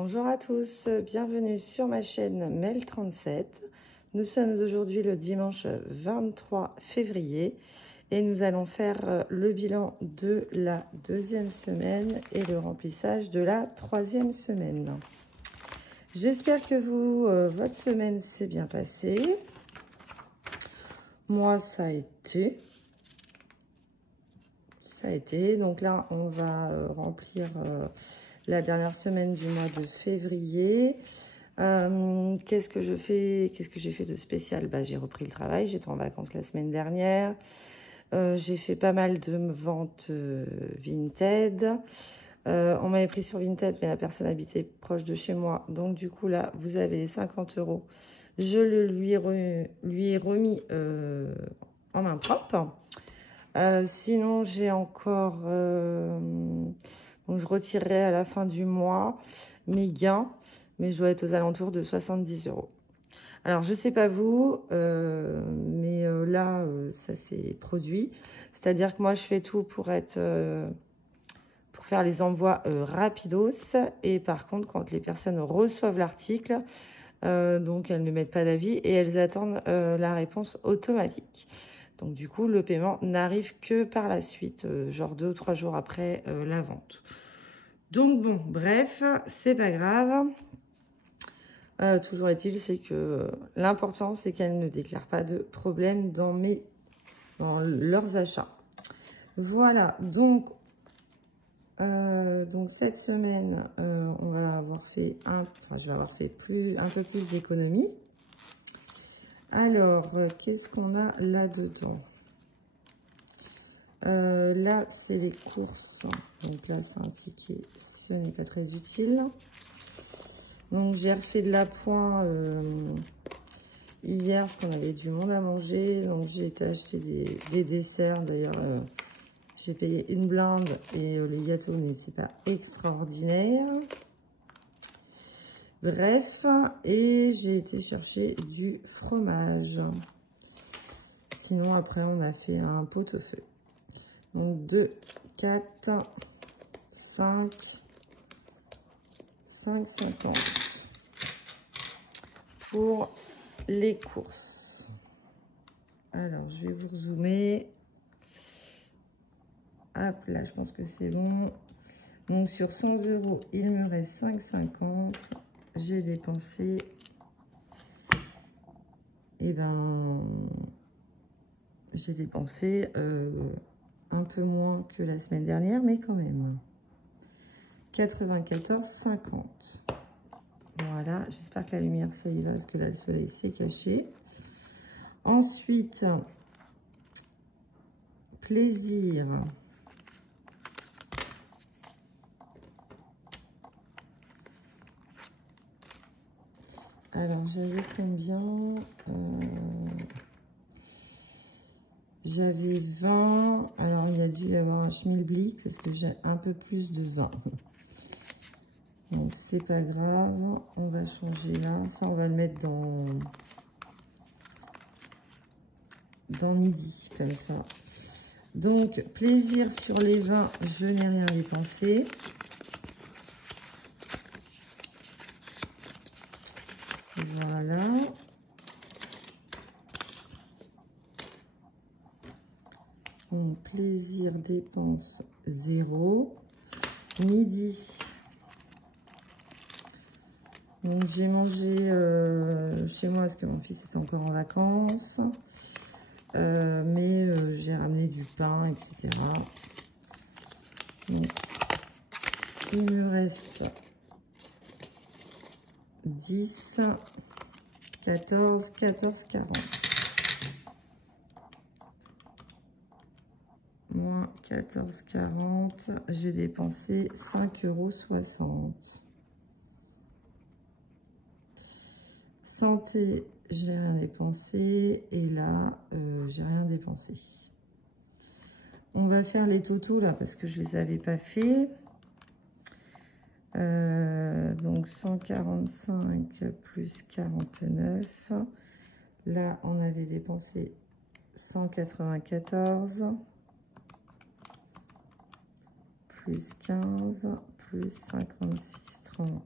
Bonjour à tous, bienvenue sur ma chaîne Mel37. Nous sommes aujourd'hui le dimanche 23 février et nous allons faire le bilan de la deuxième semaine et le remplissage de la troisième semaine. J'espère que votre semaine s'est bien passée. Moi, ça a été. Donc là, on va remplir la dernière semaine du mois de février. Qu'est-ce que j'ai fait de spécial? J'ai repris le travail, j'étais en vacances la semaine dernière. J'ai fait pas mal de ventes Vinted. On m'avait pris sur Vinted, mais la personne habitait proche de chez moi. Donc du coup, là, vous avez les 50 €. Je lui ai remis en main propre. Sinon, j'ai encore... donc, je retirerai à la fin du mois mes gains, mais je dois être aux alentours de 70 €. Alors, je sais pas vous, mais là, ça s'est produit. C'est-à-dire que moi, je fais tout pour être... pour faire les envois rapidos. Et par contre, quand les personnes reçoivent l'article, donc elles ne mettent pas d'avis et elles attendent la réponse automatique. Donc du coup, le paiement n'arrive que par la suite, genre 2 ou 3 jours après la vente. Donc bon, bref, c'est pas grave. Toujours est-il, c'est que l'important, c'est qu'elles ne déclarent pas de problème dans leurs achats. Voilà, donc cette semaine, on va avoir fait je vais avoir fait un peu plus d'économies. Alors, qu'est-ce qu'on a là-dedans? Là, c'est les courses. Donc là, c'est un ticket. Ce n'est pas très utile. Donc, j'ai refait de l'appoint hier, parce qu'on avait du monde à manger. Donc, j'ai été acheter des desserts. D'ailleurs, j'ai payé une blinde et les gâteaux n'étaient pas extraordinaires. Bref, et j'ai été chercher du fromage. Sinon, après, on a fait un pot-au-feu. Donc, 2, 4, 5, 5,50 pour les courses. Alors, je vais vous zoomer. Hop, là, je pense que c'est bon. Donc, sur 100 €, il me reste 5,50. J'ai dépensé, j'ai dépensé un peu moins que la semaine dernière, mais quand même. 94,50. Voilà, j'espère que la lumière, ça y va, parce que là, le soleil s'est caché. Ensuite, plaisir. Alors, j'avais combien? J'avais 20. Alors, il y a dû y avoir un schmilblick parce que j'ai un peu plus de 20. Donc, c'est pas grave. On va changer là. Ça, on va le mettre dans midi, comme ça. Donc, plaisir sur les 20, je n'ai rien dépensé. Voilà. Donc, plaisir, dépense 0. Midi. Donc, j'ai mangé chez moi parce que mon fils était encore en vacances. Mais j'ai ramené du pain, etc. Donc, il me reste 10, 14, 14,40. Moins 14,40. J'ai dépensé 5,60 €. Santé, j'ai rien dépensé. Et là, j'ai rien dépensé. On va faire les totaux là parce que je les avais pas fait. Donc 145 plus 49. Là, on avait dépensé 194. Plus 15, plus 56,30.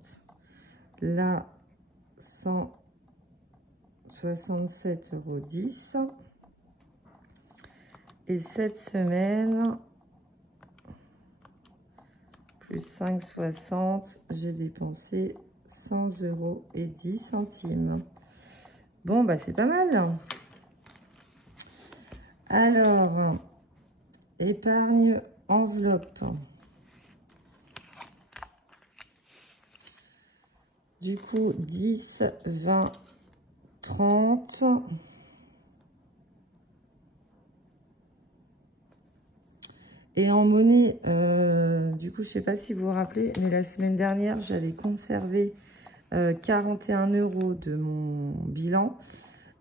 Là, 167,10 €. Et cette semaine, plus 5,60 €, j'ai dépensé 100,10 €. Bon, bah c'est pas mal. Alors, épargne enveloppe. Du coup, 10, 20, 30. Et en monnaie, du coup, je ne sais pas si vous vous rappelez, mais la semaine dernière, j'avais conservé 41 € de mon bilan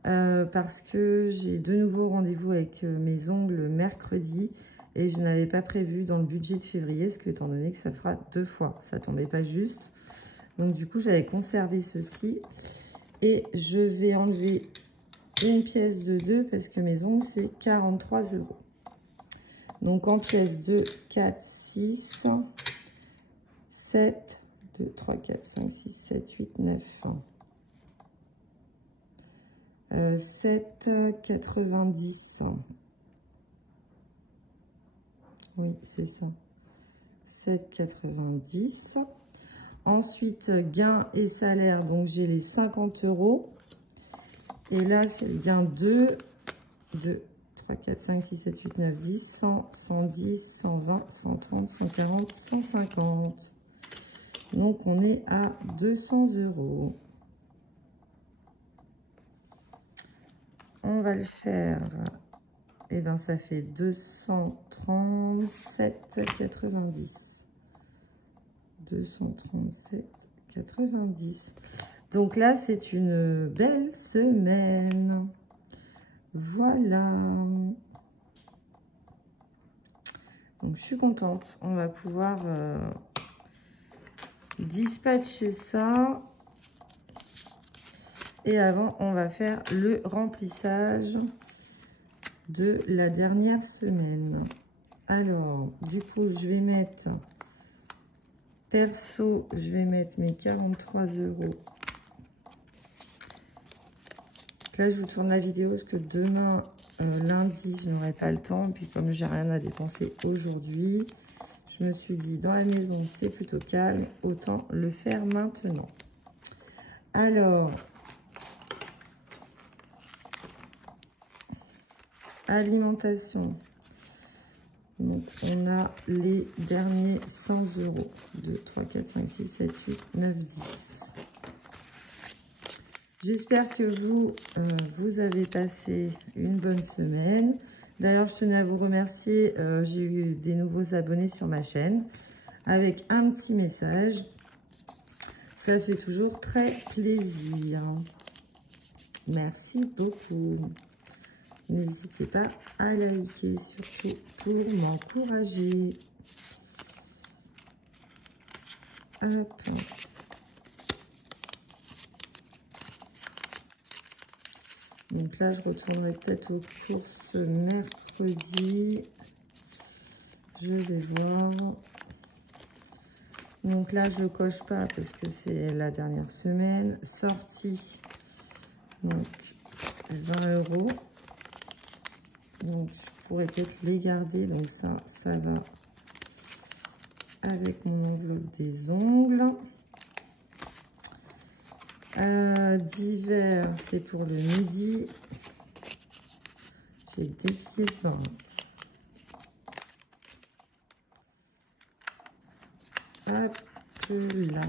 parce que j'ai de nouveau rendez-vous avec mes ongles mercredi et je n'avais pas prévu dans le budget de février, parce que étant donné que ça fera 2 fois, ça tombait pas juste. Donc du coup, j'avais conservé ceci et je vais enlever une pièce de 2 parce que mes ongles, c'est 43 €. Donc en pièces de 4, 6, 7, 2, 3, 4, 5, 6, 7, 8, 9. 7, 90. Oui, c'est ça. 7, 90. Ensuite, gain et salaire. Donc j'ai les 50 €. Et là, c'est le gain 2, 3, 4, 5, 6, 7, 8, 9, 10, 100, 110, 120, 130, 140, 150. Donc, on est à 200 €. On va le faire. Et bien, ça fait 237,90. 237,90. Donc là, c'est une belle semaine. Voilà. Donc, je suis contente. On va pouvoir dispatcher ça. Et avant, on va faire le remplissage de la dernière semaine. Alors, du coup, je vais mettre perso, je vais mettre mes 43 €. Là, je vous tourne la vidéo parce que demain, lundi, je n'aurai pas le temps. Et puis, comme j'ai rien à dépenser aujourd'hui, je me suis dit, dans la maison, c'est plutôt calme. Autant le faire maintenant. Alors, alimentation. Donc, on a les derniers 100 €. 2, 3, 4, 5, 6, 7, 8, 9, 10. J'espère que vous, vous avez passé une bonne semaine. D'ailleurs, je tenais à vous remercier. J'ai eu des nouveaux abonnés sur ma chaîne avec un petit message. Ça fait toujours très plaisir. Merci beaucoup. N'hésitez pas à liker, surtout pour m'encourager. Hop. Donc là, je retournerai peut-être aux courses mercredi. Je vais voir. Donc là, je coche pas parce que c'est la dernière semaine. Sortie. Donc 20 €. Donc je pourrais peut-être les garder. Donc ça va avec mon enveloppe des ongles. D'hiver, c'est pour le midi. J'ai des pieds blancs. Hop là.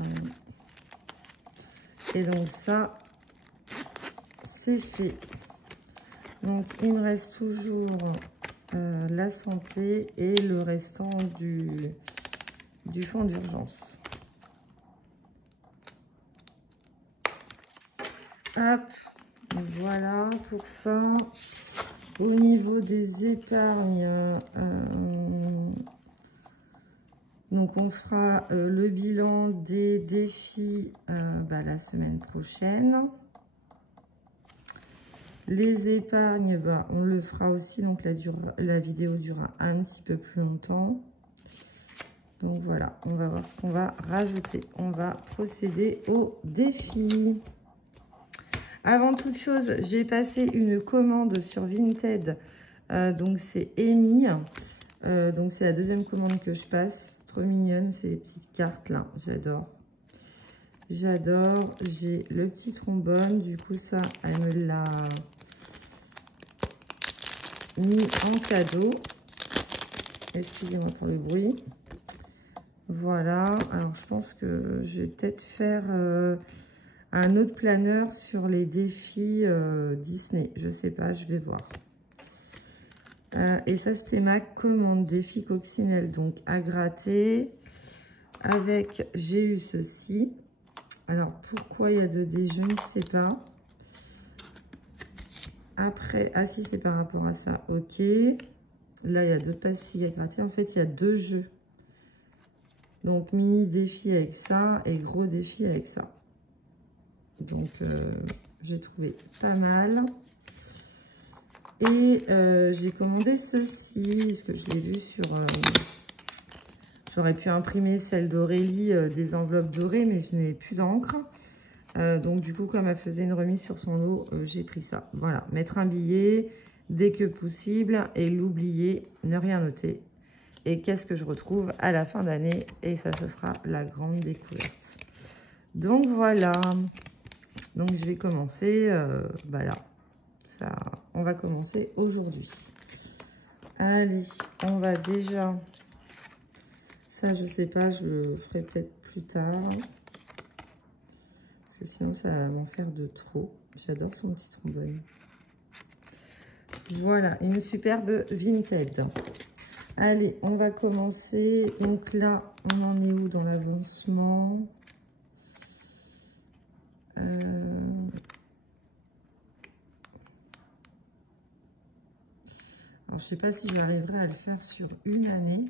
Et donc ça, c'est fait. Donc il me reste toujours la santé et le restant du fonds d'urgence. Hop, voilà pour ça. Au niveau des épargnes, donc on fera le bilan des défis la semaine prochaine. Les épargnes, on le fera aussi, donc la vidéo durera un petit peu plus longtemps. Donc voilà, on va voir ce qu'on va rajouter. On va procéder au défi. Avant toute chose, j'ai passé une commande sur Vinted. Donc c'est Amy. Donc c'est la deuxième commande que je passe. Trop mignonne, ces petites cartes là. J'adore. J'adore. J'ai le petit trombone. Du coup, ça, elle me l'a mis en cadeau. Excusez-moi pour le bruit. Voilà. Alors, je pense que je vais peut-être faire un autre planeur sur les défis Disney. Je sais pas, je vais voir. Et ça, c'était ma commande défi coccinelle. Donc, à gratter. Avec, j'ai eu ceci. Alors, pourquoi il y a 2D, je ne sais pas. Après, ah si, c'est par rapport à ça. Ok. Là, il y a 2 pastilles à gratter. En fait, il y a 2 jeux. Donc, mini défi avec ça et gros défi avec ça. Donc, j'ai trouvé pas mal. Et j'ai commandé ceci, parce que je l'ai vu sur... J'aurais pu imprimer celle d'Aurélie, des enveloppes dorées, mais je n'ai plus d'encre. Donc, du coup, comme elle faisait une remise sur son lot, j'ai pris ça. Voilà, mettre un billet dès que possible et l'oublier, ne rien noter. Et qu'est-ce que je retrouve à la fin d'année? Et ça, ce sera la grande découverte. Donc, voilà. Donc, je vais commencer, bah là. Ça, on va commencer aujourd'hui. Allez, on va déjà... Ça, je sais pas, je le ferai peut-être plus tard. Parce que sinon, ça va m'en faire de trop. J'adore son petit trombone. Voilà, une superbe Vinted. Allez, on va commencer. Donc là, on en est où dans l'avancement? Alors, je sais pas si j'arriverai à le faire sur une année.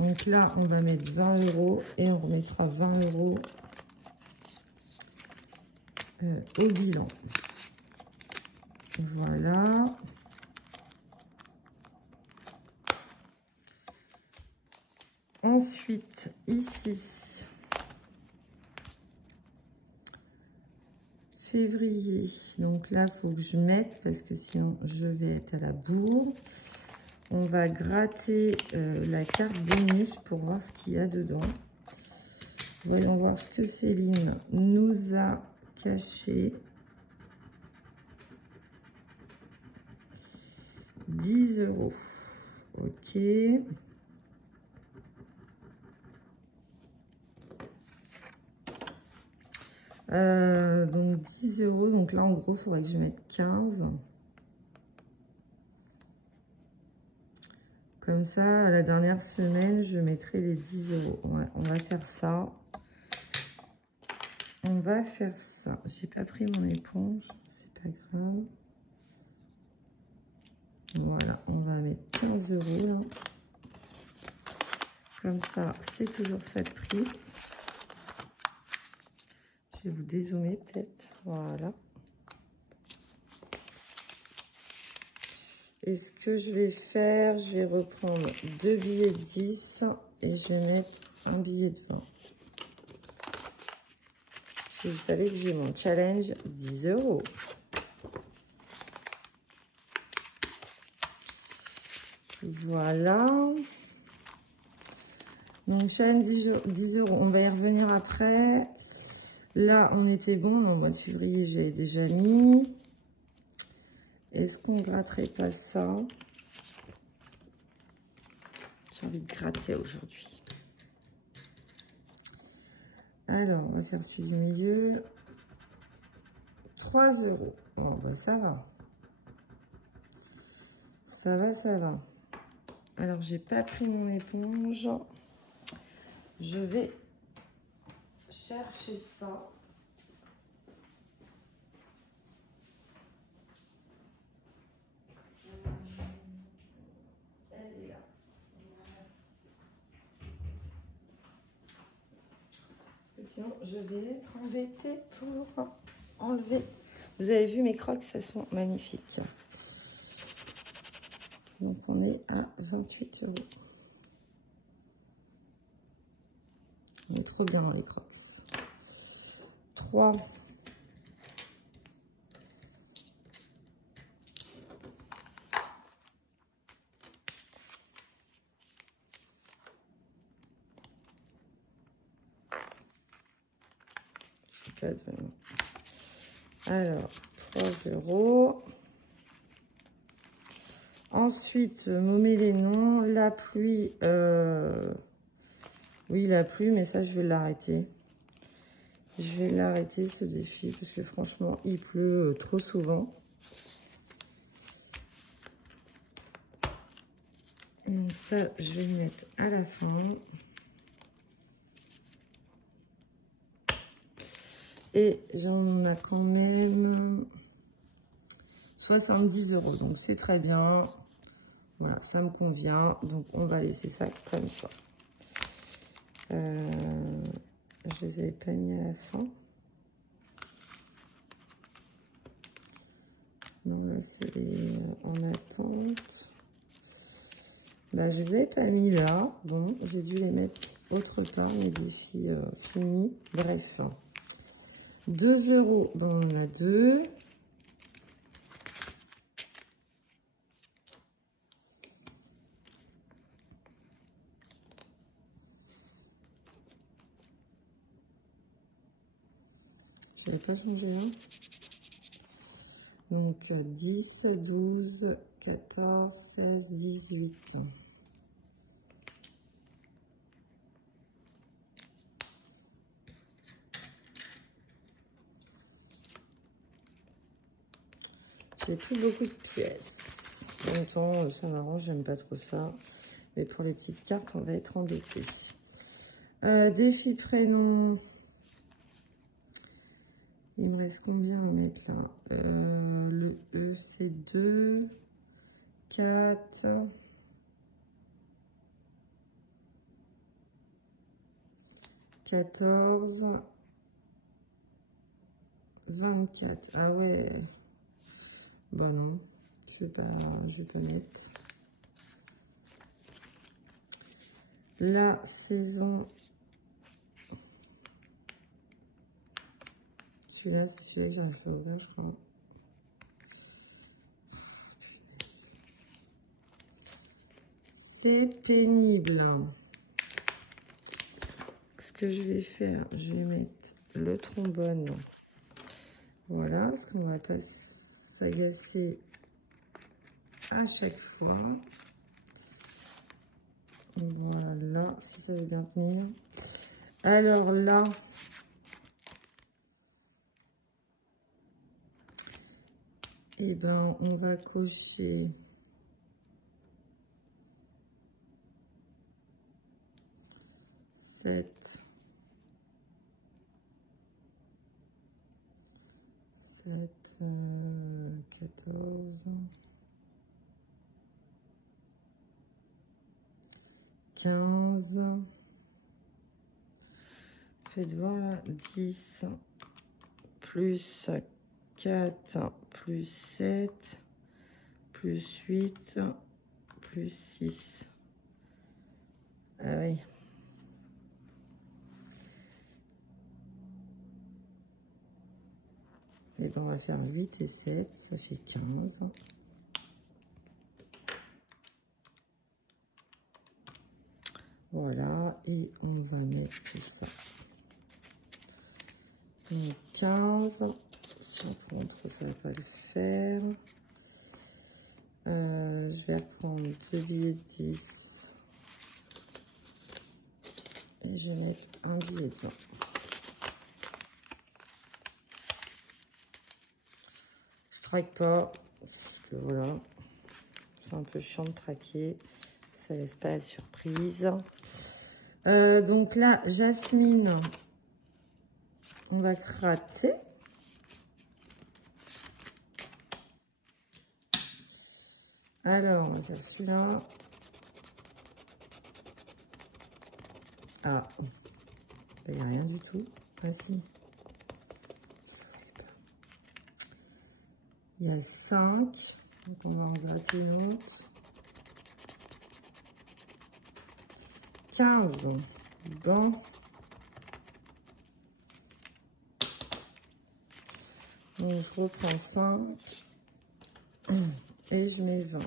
Donc là, on va mettre 20 € et on remettra 20 € au bilan. Voilà. Ensuite, ici, février. Donc là, il faut que je mette parce que sinon, je vais être à la bourre. On va gratter la carte bonus pour voir ce qu'il y a dedans. Voyons voir ce que Céline nous a caché. 10 €. Ok. Donc 10 €. Donc là, en gros, il faudrait que je mette 15. Comme ça, à la dernière semaine, je mettrai les 10 €. Ouais, on va faire ça. On va faire ça. J'ai pas pris mon éponge. C'est pas grave. Voilà, on va mettre 15 € là. Comme ça, c'est toujours ça de prix. Je vais vous dézoomer peut-être. Voilà. Et ce que je vais faire, je vais reprendre 2 billets de 10 et je vais mettre un billet de 20. Et vous savez que j'ai mon challenge 10 €. Voilà. Donc, challenge 10 €. On va y revenir après. Là, on était bon. Au mois de février, j'avais déjà mis. Est-ce qu'on gratterait pas ça? J'ai envie de gratter aujourd'hui. Alors, on va faire celui du milieu. 3 €. Bon, bah ça va. Ça va, ça va. Alors, j'ai pas pris mon éponge. Je vais chercher ça. Elle est là. Parce que sinon, je vais être embêtée pour enlever. Vous avez vu mes crocs, ça sont magnifiques. Donc, on est à 28 €. On est trop bien dans les Crocs. 3. Je sais pas de... Alors, 3 €. Ensuite, nommer les noms. La pluie. Oui, la pluie, mais ça, je vais l'arrêter. Je vais l'arrêter, ce défi, parce que franchement, il pleut trop souvent. Donc ça, je vais le mettre à la fin. Et j'en ai quand même 70 €. Donc c'est très bien. Voilà, ça me convient. Donc on va laisser ça comme ça. Je les avais pas mis à la fin. Non, là c'est en attente. Bah, je les avais pas mis là. Bon, j'ai dû les mettre autre part. Mes défis finis. Bref. 2 €. Bon, on en a 2. Je n'avais pas changé là. Donc 10, 12, 14, 16, 18. J'ai plus beaucoup de pièces. En même temps, ça m'arrange, j'aime pas trop ça. Mais pour les petites cartes, on va être embêtés. Défi prénom. Il me reste combien à mettre là? Le E, c'est 2, 4, 14, 24. Ah ouais. Bah non, je vais pas mettre. La saison. Celui-là, c'est celui-là que j'arrive pas à ouvrir, je crois. C'est pénible. Ce que je vais faire, je vais mettre le trombone. Voilà, parce qu'on ne va pas s'agacer à chaque fois. Voilà, si ça veut bien tenir. Alors là, eh ben, on va cocher 7, 14, 15, faites voir là, 10, plus 4, plus 7, plus 8, plus 6. Ah oui. Et ben on va faire 8 et 7, ça fait 15. Voilà, et on va mettre tout ça. Donc 15, si on prend trop, ça va pas le faire. Je vais reprendre 2 billets de 10. Et je vais mettre un billet dedans. Je traque pas, parce que voilà, c'est un peu chiant de traquer. Ça laisse pas la surprise. Donc là, Jasmine, on va gratter. Alors, on va faire celui-là. Ah, il n'y a rien du tout. Ah si. Il y a 5. Donc on va en gratter une autre. 15. Bon. Donc, je reprends 5 et je mets 20.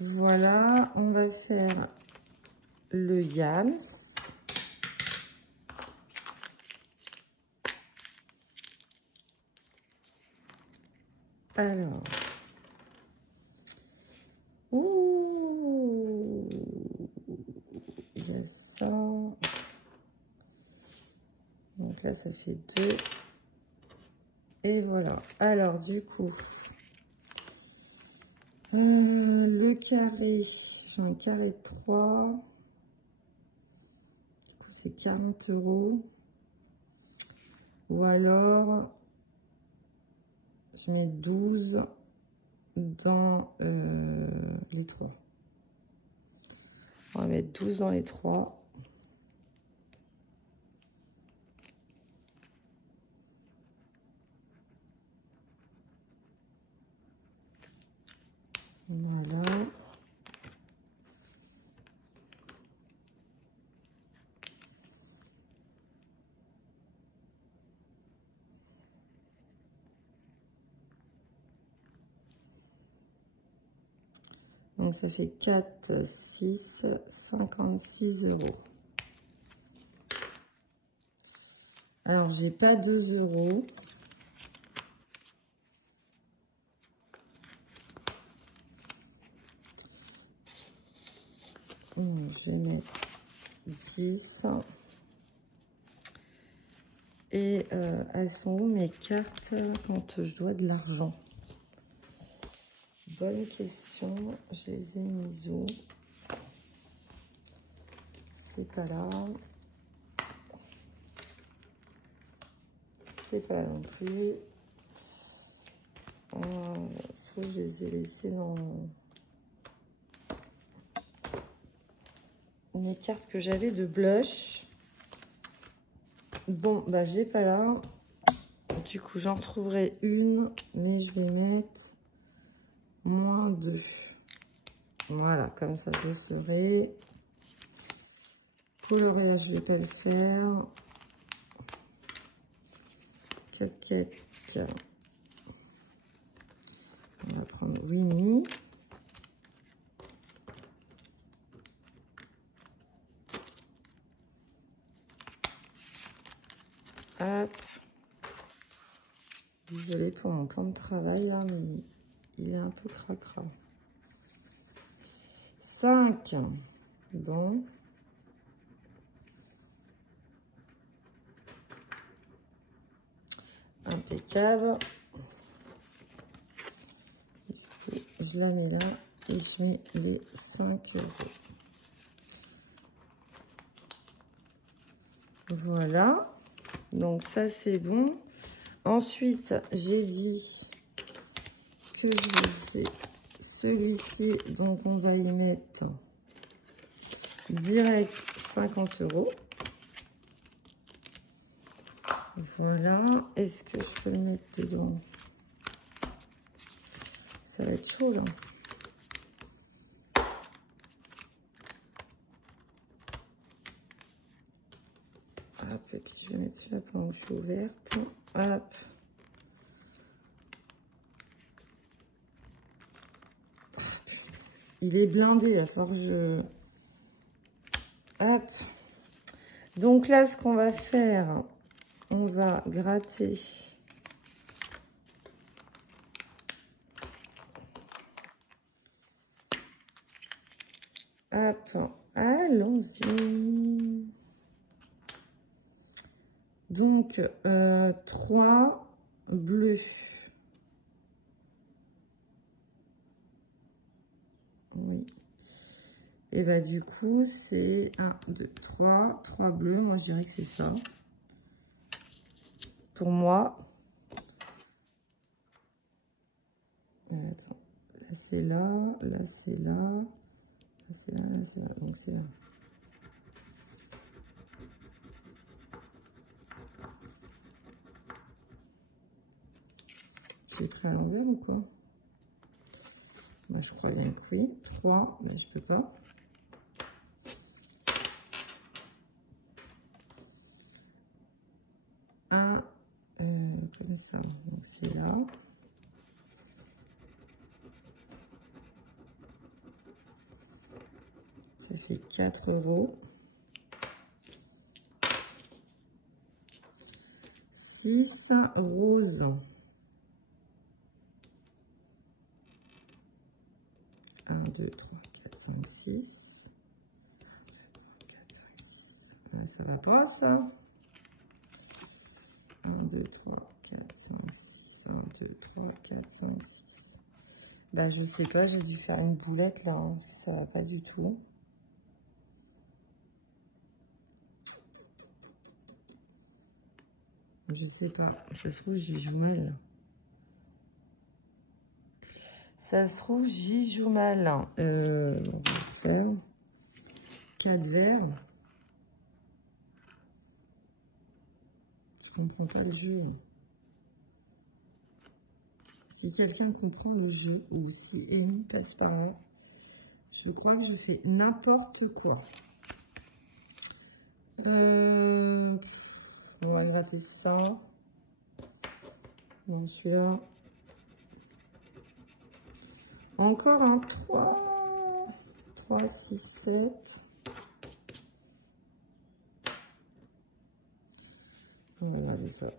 Voilà, on va faire le yams. Alors, ouh, il y a ça. Donc là, ça fait 2. Et voilà. Alors, du coup, le carré, j'ai un carré de 3. Du coup, c'est 40 €. Ou alors, je mets 12 dans les 3. On va mettre 12 dans les 3. Voilà. Donc, ça fait 4, 6, 56 €. Alors, j'ai pas 2 €. Je vais mettre 10. Et elles sont où mes cartes quand je dois de l'argent? Bonne question. Je les ai mises où? C'est pas là. C'est pas là non plus. Soit je les ai laissées dans mes cartes que j'avais de blush. Bon, bah j'ai pas là. Du coup, j'en retrouverai une, mais je vais mettre -2. Voilà, comme ça je saurai. Coloriage, je vais pas le faire. Cupcake. On va prendre Winnie. Hop. Désolée pour mon plan de travail, là, mais il est un peu cracra. 5. Bon. Impeccable. Je la mets là et je mets les 5 €. Voilà. Donc ça, c'est bon. Ensuite, j'ai dit que je faisais celui-ci. Donc, on va y mettre direct 50 €. Voilà. Est-ce que je peux le mettre dedans? Ça va être chaud, là. Hop, et puis je vais mettre celui-là pendant que je suis ouverte. Hop. Il est blindé, à force je... Hop. Donc là, ce qu'on va faire, on va gratter. Hop, allons-y. Donc, 3 bleus. Oui. Et bah du coup, c'est 1, 2, 3. 3 bleus. Moi, je dirais que c'est ça. Pour moi. Attends. Là, c'est là. Là, c'est là. Là, c'est là. Là, c'est là. Donc, c'est là. J'ai pris à l'envers ou quoi? Bah, je crois bien que oui. 3, mais je peux pas. 1, comme ça. Donc c'est là. Ça fait 4 €. 6 roses. 1, 2, 3, 4, 5, 6. 4, 5, 6. Ça va pas, ça. 1, 2, 3, 4, 5, 6. 1, 2, 3, 4, 5, 6. Bah, je sais pas, j'ai dû faire une boulette, là. Hein. Ça va pas du tout. Je sais pas. Ça se trouve, j'y joue mal. Ça se trouve, j'y joue mal. On va faire 4 verres. Je comprends pas le jeu. Si quelqu'un comprend le jeu, ou si Amy passe par là, je crois que je fais n'importe quoi. On va gratter ça. Non, celui-là. Encore un 3. 3, 6, 7. On va regarder ça.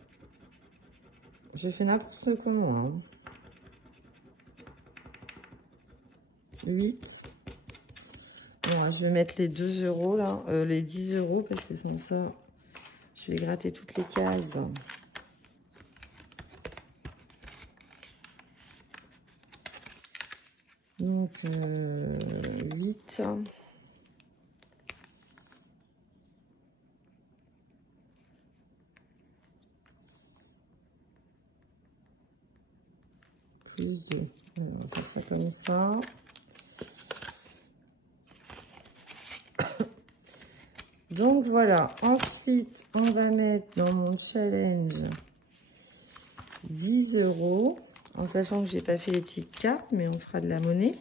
J'ai fait n'importe quoi, moi. Hein. 8. Bon, je vais mettre les 2 € là, les 10 € parce que sans ça, je vais gratter toutes les cases. Donc, 8. Plus 2. Alors, on va faire ça comme ça. Donc voilà, ensuite on va mettre dans mon challenge 10 €, en sachant que j'ai pas fait les petites cartes, mais on fera de la monnaie.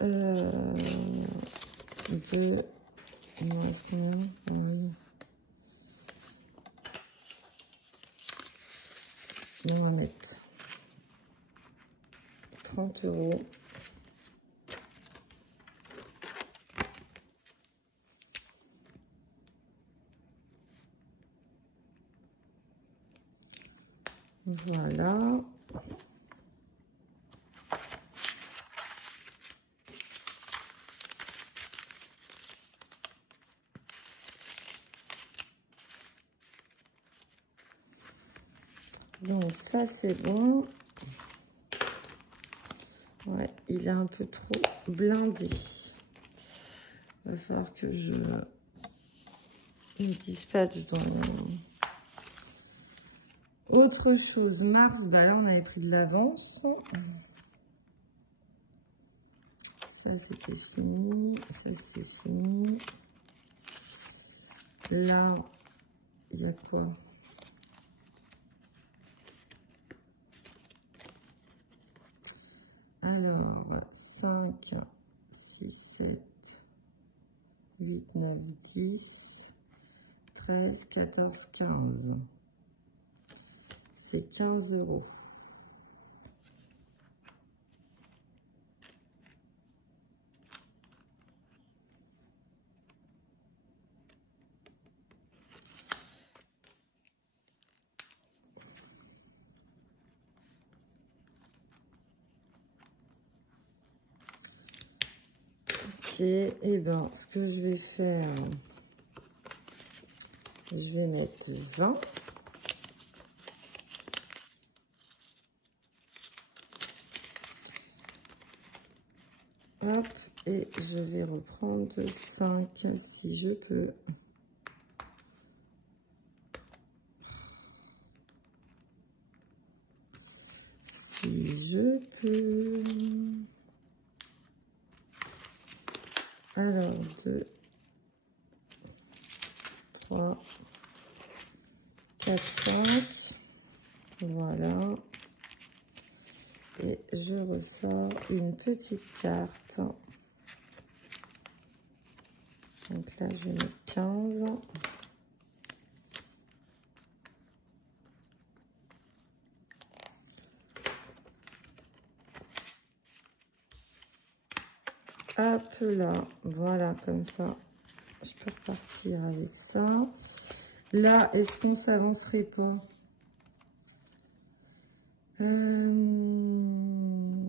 Il me reste combien? On va mettre 30 €. Voilà. Donc ça c'est bon. Ouais, il est un peu trop blindé. Il va falloir que je le dispatche dans autre chose. Mars, bah là on avait pris de l'avance. Ça c'était fini. Ça c'était fini. Là, il y a quoi? Alors, 5, 6, 7, 8, 9, 10, 13, 14, 15. C'est 15 €. Ok, et ben ce que je vais faire, je vais mettre 20. Hop, et je vais reprendre 5 si je peux. Si je peux. Alors, 2, 3, 4, 4, 5. Voilà. Et je ressors une petite carte. Donc là, je vais mettre 15. Hop là, voilà, comme ça, je peux repartir avec ça. Là, est-ce qu'on s'avancerait pas? 2,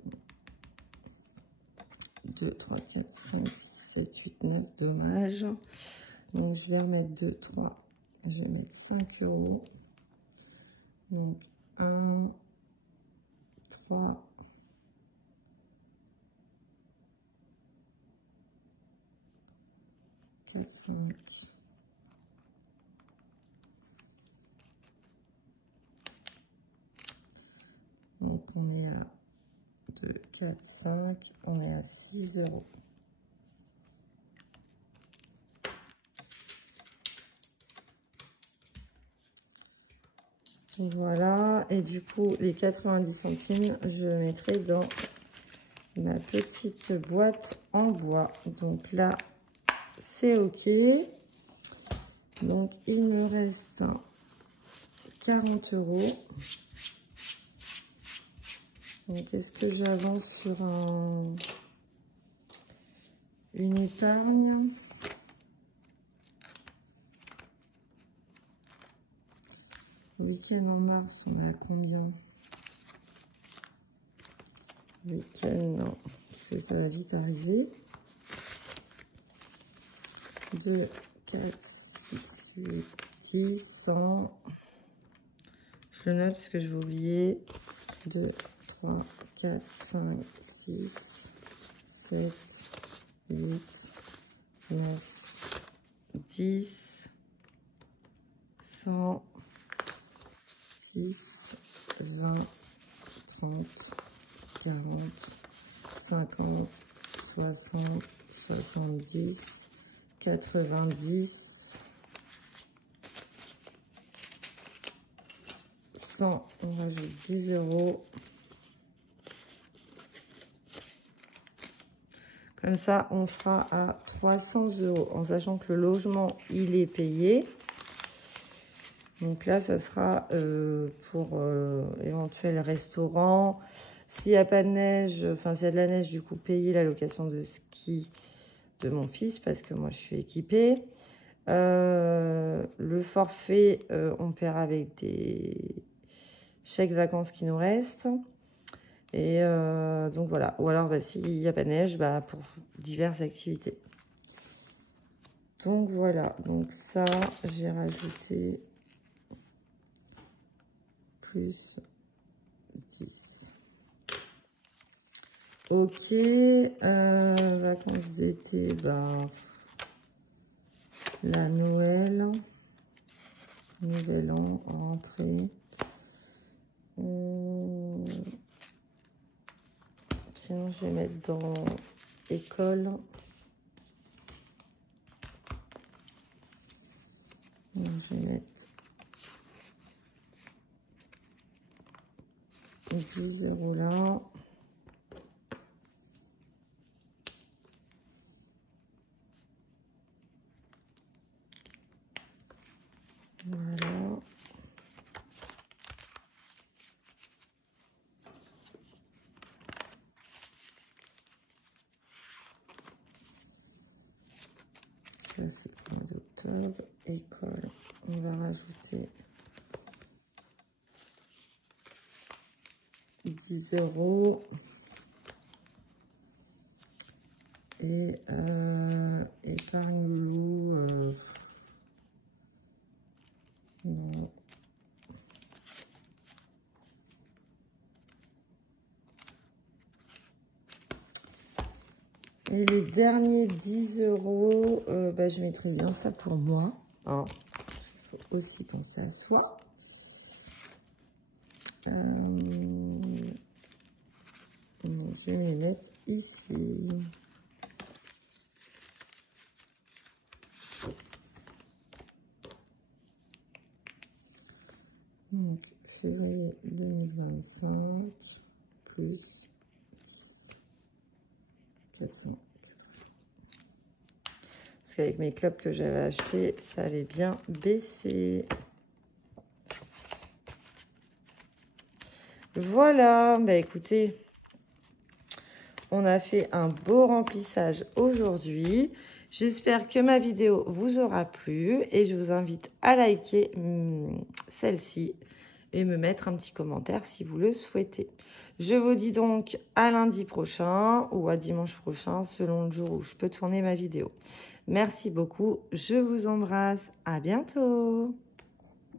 3, 4, 5, 6, 7, 8, 9, dommage. Donc, je vais remettre 2, 3, je vais mettre 5 €. Donc, 1, 3, 4, 5. Donc, on est à 2, 4, 5. On est à 6 €. Voilà. Et du coup, les 90 centimes, je mettrai dans ma petite boîte en bois. Donc là, c'est OK. Donc, il me reste 40 €. Donc, est-ce que j'avance sur une épargne? Week-end en mars, on est à combien? Week-end, non, parce que ça va vite arriver. 2, 4, 6, 8, 10, 100. Je le note parce que je vais oublier. 2, 3, 4, 5, 6, 7, 8, 9, 10, 100, 10, 20, 30, 40, 50, 60, 70, 90, 100, on rajoute 10 €. Comme ça, on sera à 300 €, en sachant que le logement, il est payé. Donc là, ça sera pour éventuel restaurant. S'il n'y a pas de neige, enfin s'il y a de la neige, du coup, payer la location de ski de mon fils, parce que moi, je suis équipée. Le forfait, on paiera avec des chèques vacances qui nous restent. Et donc voilà. Ou alors, bah, s'il n'y a pas de neige, bah, pour diverses activités. Donc voilà. Donc ça, j'ai rajouté plus 10. Ok. Vacances d'été, bah, la Noël. Nouvel an, rentrée. Sinon, je vais mettre dans école. Donc, je vais mettre 10 € là. Voilà. Ça, c'est le mois d'octobre. École. On va rajouter 10 €. Et épargne loup. Non. Et les derniers 10 €, bah, je mettrai bien ça pour moi. Il faut aussi penser à soi. Je vais les mettre ici. Donc, février 2025, plus 480. Parce qu'avec mes clubs que j'avais achetés, ça allait bien baisser. Voilà, bah écoutez, on a fait un beau remplissage aujourd'hui. J'espère que ma vidéo vous aura plu et je vous invite à liker celle-ci et me mettre un petit commentaire si vous le souhaitez. Je vous dis donc à lundi prochain ou à dimanche prochain selon le jour où je peux tourner ma vidéo. Merci beaucoup, je vous embrasse, à bientôt.